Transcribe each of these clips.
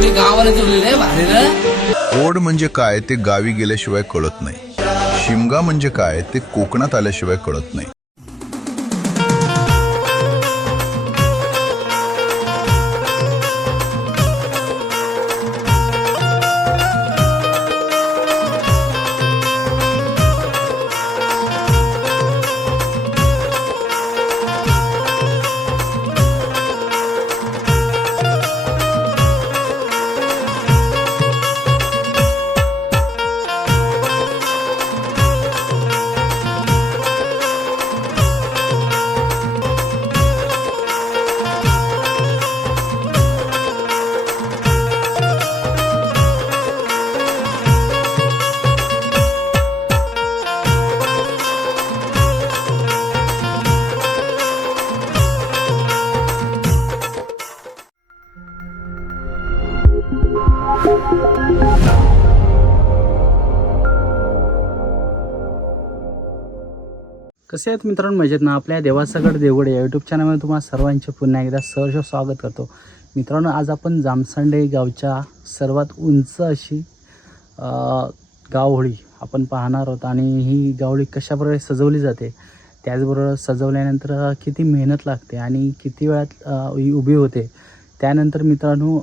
आपली गावाला ठेवलेली आहे भारी ना. ओढ म्हणजे काय ते गावी गेल्याशिवाय कळत नाही. शिमगा म्हणजे काय ते कोकणात आल्याशिवाय कळत नाही. कसे आहेत मित्रांनो, मजेत ना. आपल्या देवासगड देवगड या यूट्यूब चॅनलमध्ये तुम्हाला सर्वांचे पुन्हा एकदा सहर्ष स्वागत करतो. मित्रांनो, आज आपण जामसंडे गावच्या सर्वात उंच अशी गावहोळी आपण पाहणार आहोत. आणि ही गावहोळी कशाप्रकारे सजवली जाते, त्याचबरोबर सजवल्यानंतर किती मेहनत लागते आणि किती वेळात ही उभी होते. त्यानंतर मित्रांनो,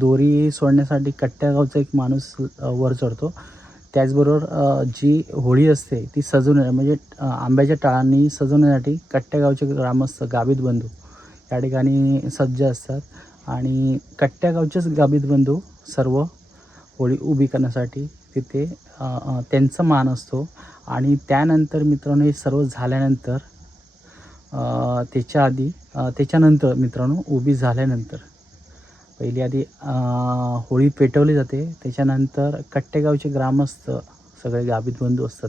दोरी सोडण्यासाठी कट्ट्या गावचा एक माणूस वर चढतो. त्याचबरोबर जी होळी असते ती सजवण्या म्हणजे आंब्याच्या टाळांनी सजवण्यासाठी कट्ट्यागावचे ग्रामस्थ गाभित बंधू या ठिकाणी सज्ज असतात. आणि कट्ट्यागावचेच गाभित बंधू सर्व होळी उभी करण्यासाठी तिथे त्यांचा मान असतो. आणि त्यानंतर मित्रांनो, हे सर्व झाल्यानंतर त्याच्यानंतर मित्रांनो, उभी झाल्यानंतर पहिली आधी होळी पेटवली जाते. त्याच्यानंतर कट्टेगावचे ग्रामस्थ सगळे गाभित बंधू असतात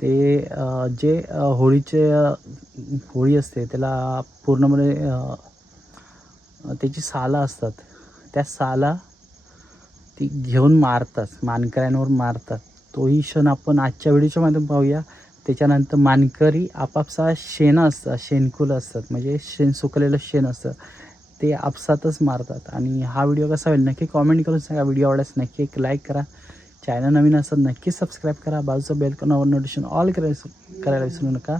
ते जे होळी असते त्याला पूर्णपणे त्याची साला असतात, त्या साला ती घेऊन मारतात, मानकऱ्यांवर मारतात. तोही क्षण आपण आजच्या व्हिडिओच्या माध्यमातून पाहूया. त्याच्यानंतर मानकरी आपापसा शेणं असतं, शेणकुलं असतात, म्हणजे सुकलेलं शेण असतं, ते आपसातच मारतात. आणि हा व्हिडिओ कसा होईल नक्की कॉमेंट करून सांगा. व्हिडिओ आवडल्यास नक्की एक लाईक करा. चॅनल नवीन असेल नक्की सबस्क्राईब करा. बाजूचं बेल नोटिफिकेशन ऑल करायला विसरू नका.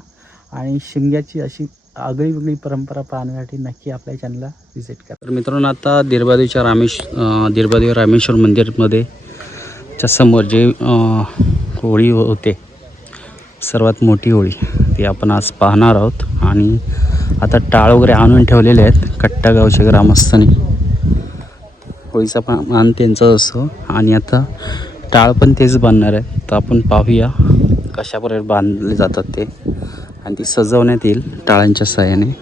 आणि शिमग्याची अशी आगळी वेगळी परंपरा पाहण्यासाठी नक्की आपल्या चॅनलला व्हिजिट करा. तर मित्रांनो, आता दीर्बादेवी रामेश्वर मंदिरमध्ये च्या समोर जे होळी होते, सर्वात मोठी होळी, ती आपण आज पाहणार आहोत. आणि आता टाळ वगैरे आणून ठेवलेले आहेत कट्टागावच्या ग्रामस्थांनी. होळीचा पण मान त्यांचा असतो आणि आता टाळ पण तेच बांधणार आहे. तर आपण पाहूया कशाप्रकारे बांधले जातात ते, आणि ती सजवण्यात येईल टाळांच्या साहाय्याने.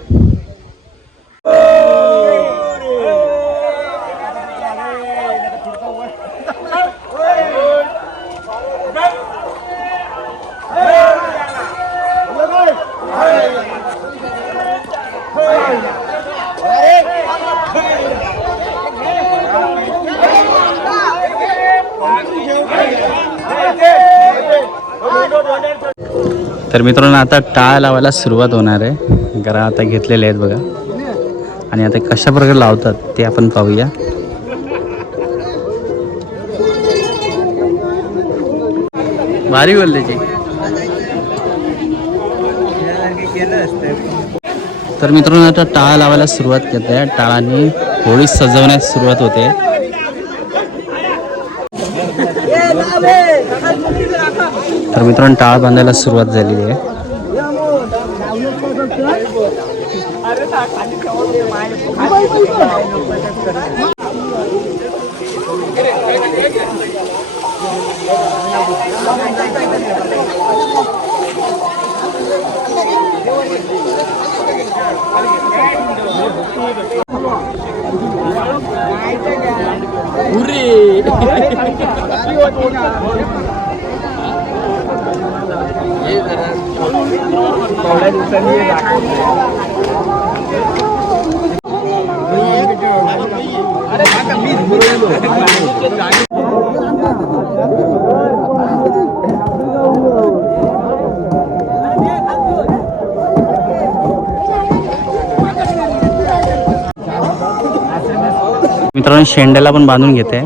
तर मित्रांनो, आता टाळ लावायला सुरुवात होणार आहे. घरा आता घेतलेले आहेत बघा. आणि आता कशा प्रकारे लावतात ते आपण पाहूया. भारी बोलले जी. तर मित्रांनो, आता टाळ लावायला सुरुवात करते. टाळाने होळी सजवण्यास सुरुवात होते. तर मित्रांनो, टाळ बांधायला सुरुवात झालेली आहे. मित्रांनो शेंड्याला पण बांधून घेते.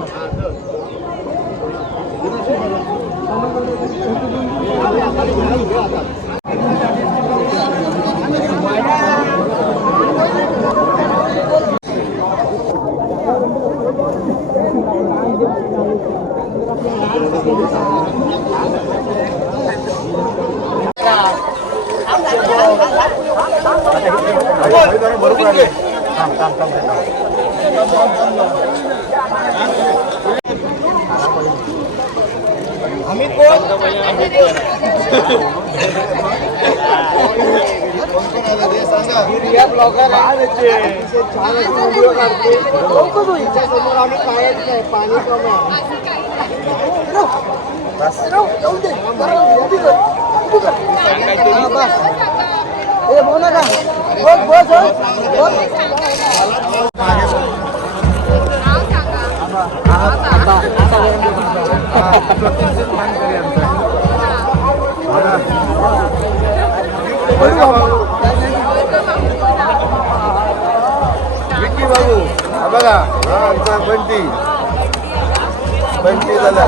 विकी बाबू बघा आमचा बंटी बंटी झाला.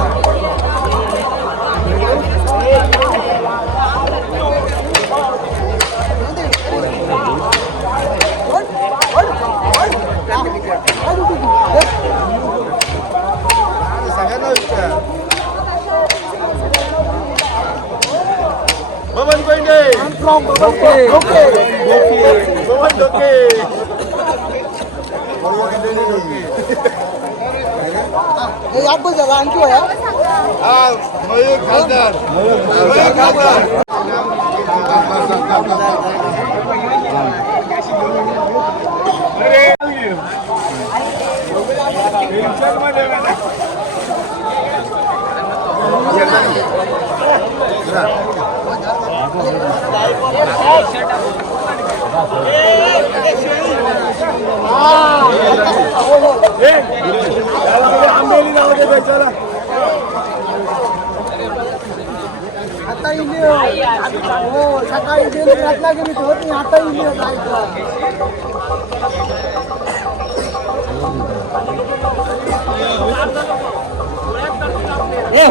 सगळ्यांना विचार बबन कोंडे बबन डोके मयूर खासदार आता सकाळी गेले रत्नागिरीत होती आता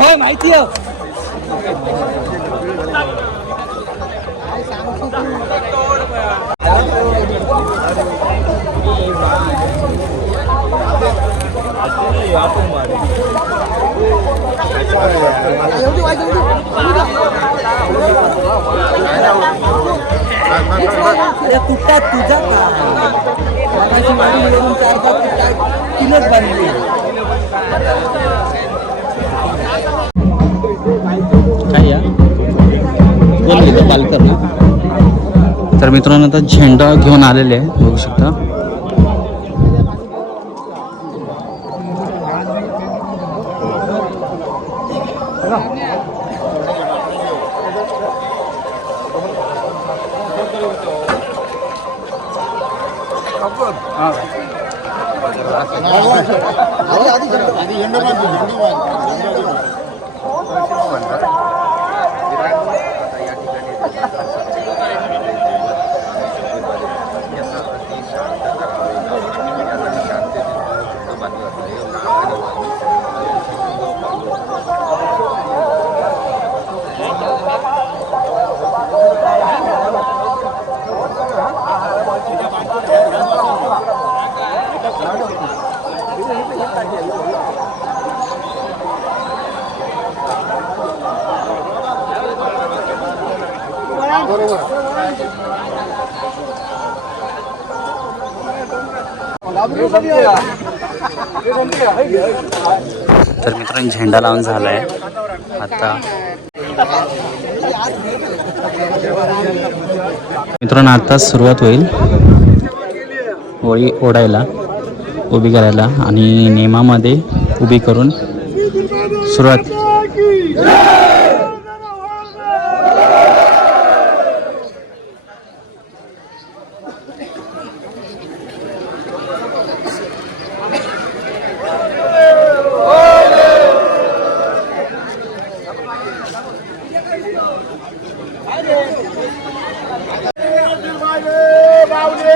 होय माहिती आहे. तुझा किलोच बांधली. काय या बोल पालकर ना. तर मित्रांनो आता झेंडा घेऊन आलेले आहे बघू शकता. तर मित्रांनो झेंडा लावून झालाय. आता मित्रांनो आता सुरुवात होईल होळी ओढायला, उभी करायला आणि नेमामध्ये उभी करून सुरुवात. बावले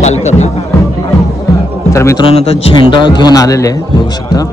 इथं पालकर ना. तर मित्रांनो आता झेंडा घेऊन आलेले आहे, बघू शकता.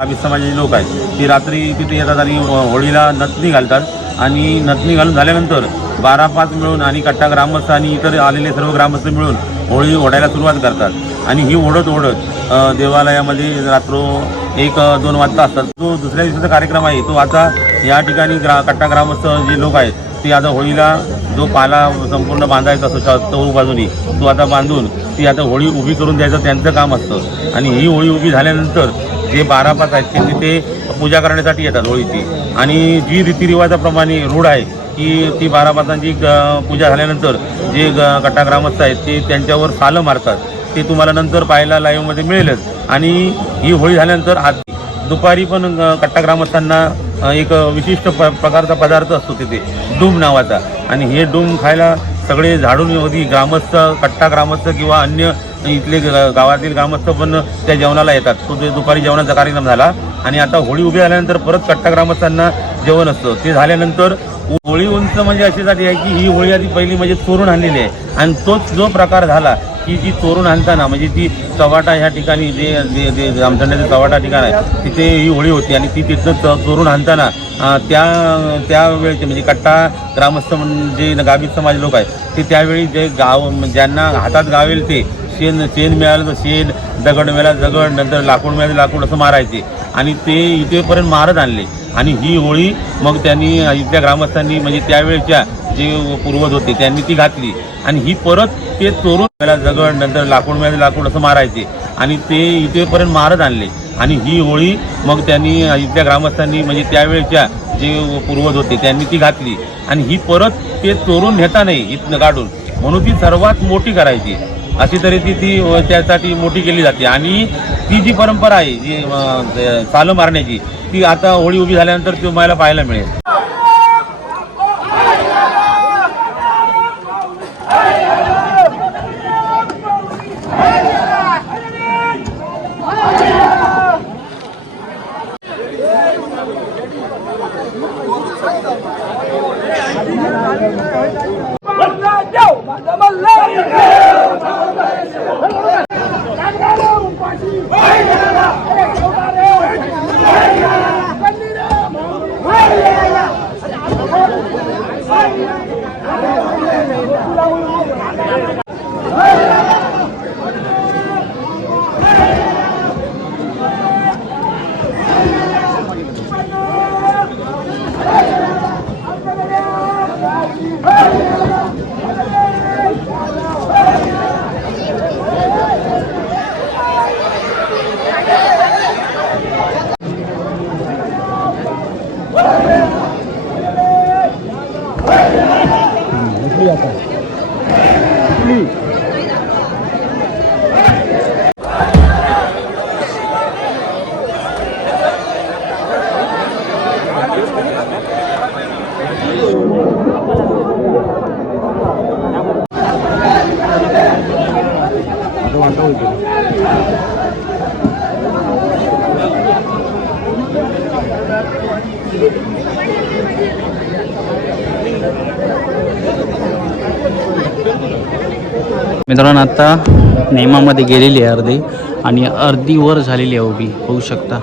आम्ही समाजाचे लोक आहेत, ती रात्री तिथे येतात आणि होळीला नथनी घालतात. आणि नथनी घालून झाल्यानंतर 12-5 मिळून आणि कट्टा ग्रामस्थ आणि इतर आलेले सर्व ग्रामस्थ मिळून होळी ओढायला सुरुवात करतात. आणि ही ओढत देवालयामध्ये रात्र 1-2 वाजता असतात. जो दुसऱ्या दिवसाचा कार्यक्रम आहे तो आता या ठिकाणी कट्टा ग्रामस्थ जे लोक आहेत ते आता होळीला जो पाला संपूर्ण बांधायचा असतो चौर बाजूनी तो आता बांधून ती आता होळी उभी करून द्यायचं त्यांचं काम असतं. आणि ही होळी उभी झाल्यानंतर जे 12-5 आहेत ते तिथे पूजा करण्यासाठी येतात होळीची. आणि जी रीतिरिवाजाप्रमाणे रूढ आहे की ती 12-5ची पूजा झाल्यानंतर जे कट्टा ग्रामस्थ आहेत ते त्यांच्यावर सालं मारतात. ते तुम्हाला नंतर पाहायला लाईव्हमध्ये मिळेलच. आणि ही होळी झाल्यानंतर दुपारी पण कट्टा ग्रामस्थांना एक विशिष्ट प्रकारचा पदार्थ असतो तिथे, डूम नावाचा. आणि हे डूम खायला सगळे झाडून होती ग्रामस्थ, कट्टा ग्रामस्थ किंवा अन्य इथले गावातील ग्रामस्थ पण त्या जेवणाला येतात. तो दुपारी जेवणाचा कार्यक्रम झाला. आणि आता होळी उभी झाल्यानंतर परत कट्टा ग्रामस्थांना जेवण असतं. ते झाल्यानंतर होळी उंच म्हणजे अशासाठी आहे की ही होळी आधी पहिली म्हणजे चोरून आणलेली आहे. आणि तोच जो प्रकार झाला की जी चोरून आणताना म्हणजे ती चव्हाटा ह्या ठिकाणी जे रामचंद्राचं चव्हाटा ठिकाण आहे तिथे ही होळी होती. आणि ती तिथनं चोरून आणताना त्यावेळेचे म्हणजे कट्टा ग्रामस्थ जे गाभित समाज लोक आहेत ते त्यावेळी जे गाव ज्यांना हातात गावेल ते शेण मिळालं तर शेण, दगड मिळाला दगड, नंतर लाकूड मिळालं लाकूड असं मारायचे. आणि ते इथेपर्यंत मारत आणले. आणि ही होळी मग त्यांनी इथल्या ग्रामस्थांनी म्हणजे त्यावेळेच्या जे पूर्वज होते त्यांनी ती घातली. आणि ही परत ते चोरून दगड, नंतर लाकूड मिळालं लाकूड असं मारायचे. आणि ते इथेपर्यंत मारत आणले. आणि ही होळी मग त्यांनी इथल्या ग्रामस्थांनी म्हणजे त्यावेळेच्या जे पूर्वज होते त्यांनी ती घातली. आणि ही परत ते चोरून नेता नाही इथनं काढून, म्हणून ती सर्वात मोठी करायची. अशी तरी ती त्यासाठी मोठी केली जाते. आणि ती जी परंपरा आहे जी सालं मारण्याची ती आता होळी उभी झाल्यानंतर तुम्हाला पाहायला मिळेल. मित्रांनो आता नेमामध्ये गेलेली आहे अर्धी आणि अर्धी वर झालेली आहे उभी होऊ शकता.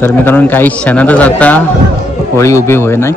तर मित्रांनो काही क्षणातच आता होळी उभी होय नाही.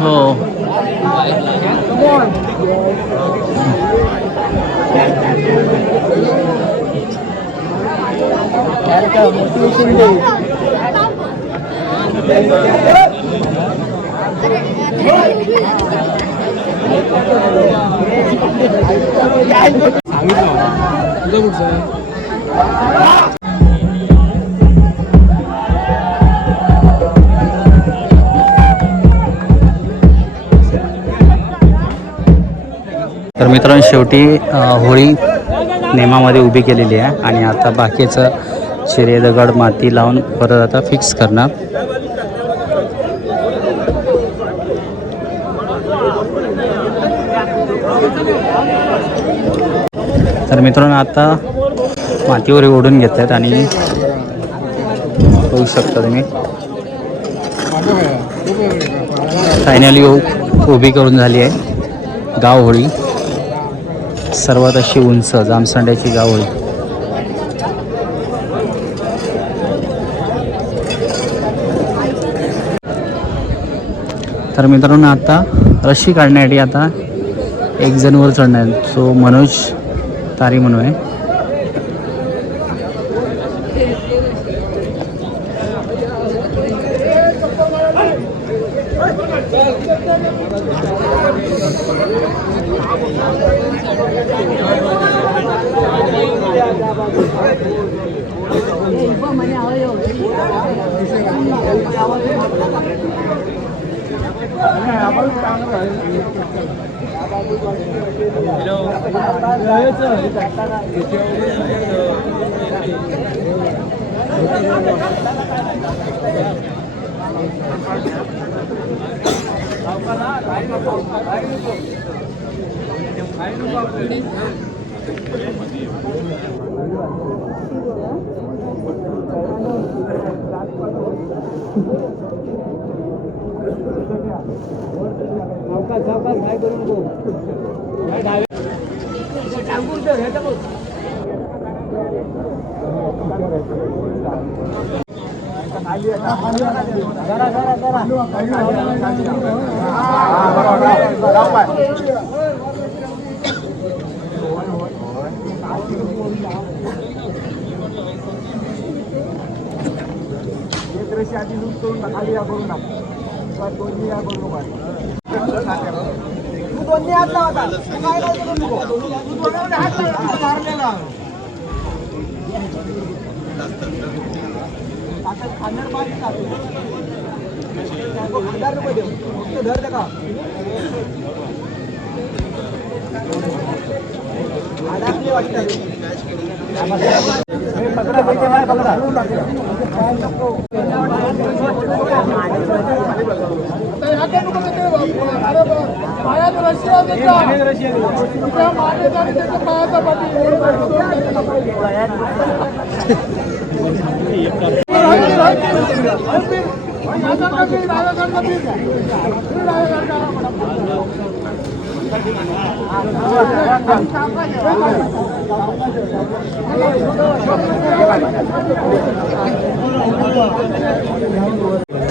हो तर मित्रांनो शेवटी होळी नेमामध्ये उभी केलेली आहे आणि आता बाकीचं चिरे दगड माती लावून परत आता फिक्स करणार. तर मित्रांनो आता मातीवर ओढून घेत आहेत आणि होऊ शकता तुम्ही फायनली उभी करून झाली आहे गाव होळी. सर्वात अशी उंच जामसंड्याची गाव होळी. तर मित्रांनो आता रशी काढण्यासाठी आता एक जण वर चढणार, सो मनोज तारी म्हणून आहे.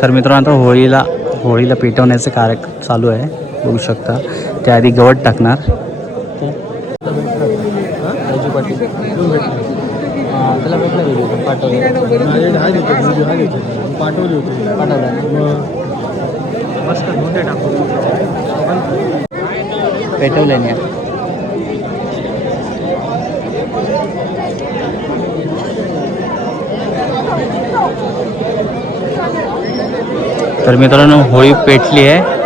तर मित्रांनो आता होळीला पेटवण्याचं कार्य चालू आहे, बघू शकता. त्याआधी गवत टाकणार. पेटवले नाही. तर मित्रांनो होळी पेटली आहे.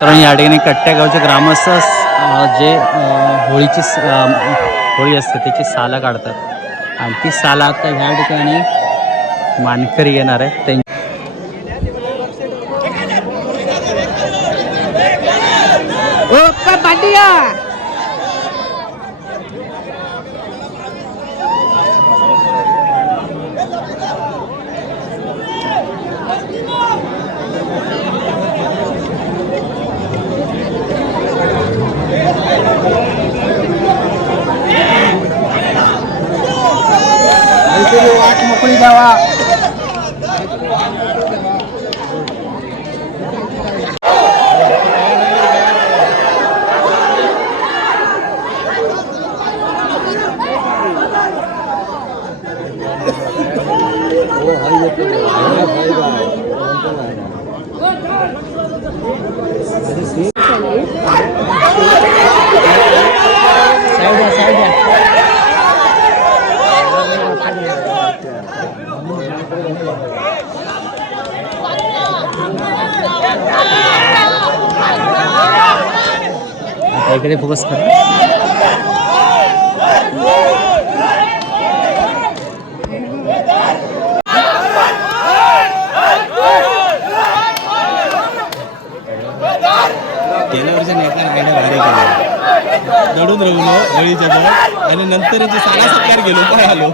तर या ठिकाणी कट्ट्या गावचे ग्रामस्थ जे होळी असते त्याची साला काढतात आणि ती साला आता ह्या ठिकाणी मानकरी येणार आहे. वाट मोकळी द्यावा. साईड आता इकडे फोकस कर. गेल्या वर्षी नेता आयडिया भारी केला दडून राहिलो होळीच्या जवळ आणि नंतर साला सत्कार गेलो काय आलो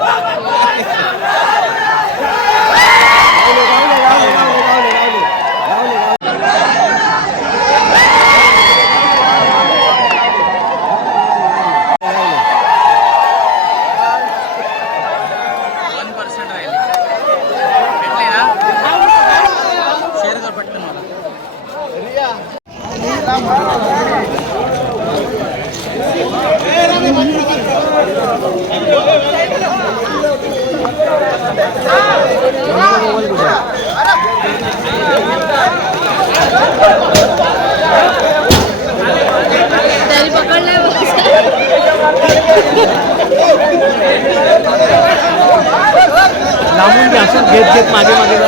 लांबून घ्या असं घेत घेत मागे मागे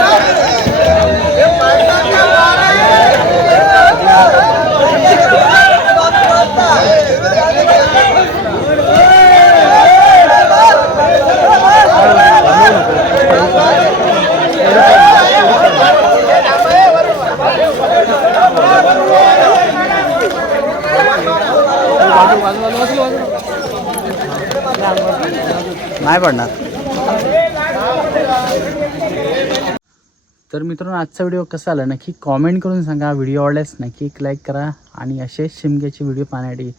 नाही पडणार. तर मित्रांनो आजचा व्हिडिओ कसा आला नक्की कॉमेंट करून सांगा. व्हिडिओ आवडल्यास नक्की एक लाईक करा आणि असेच शिमग्याचे व्हिडिओ पाहण्यासाठी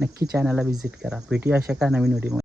नक्की चॅनलला व्हिजिट करा. भेटूया अशा का नवीन व्हिडिओ.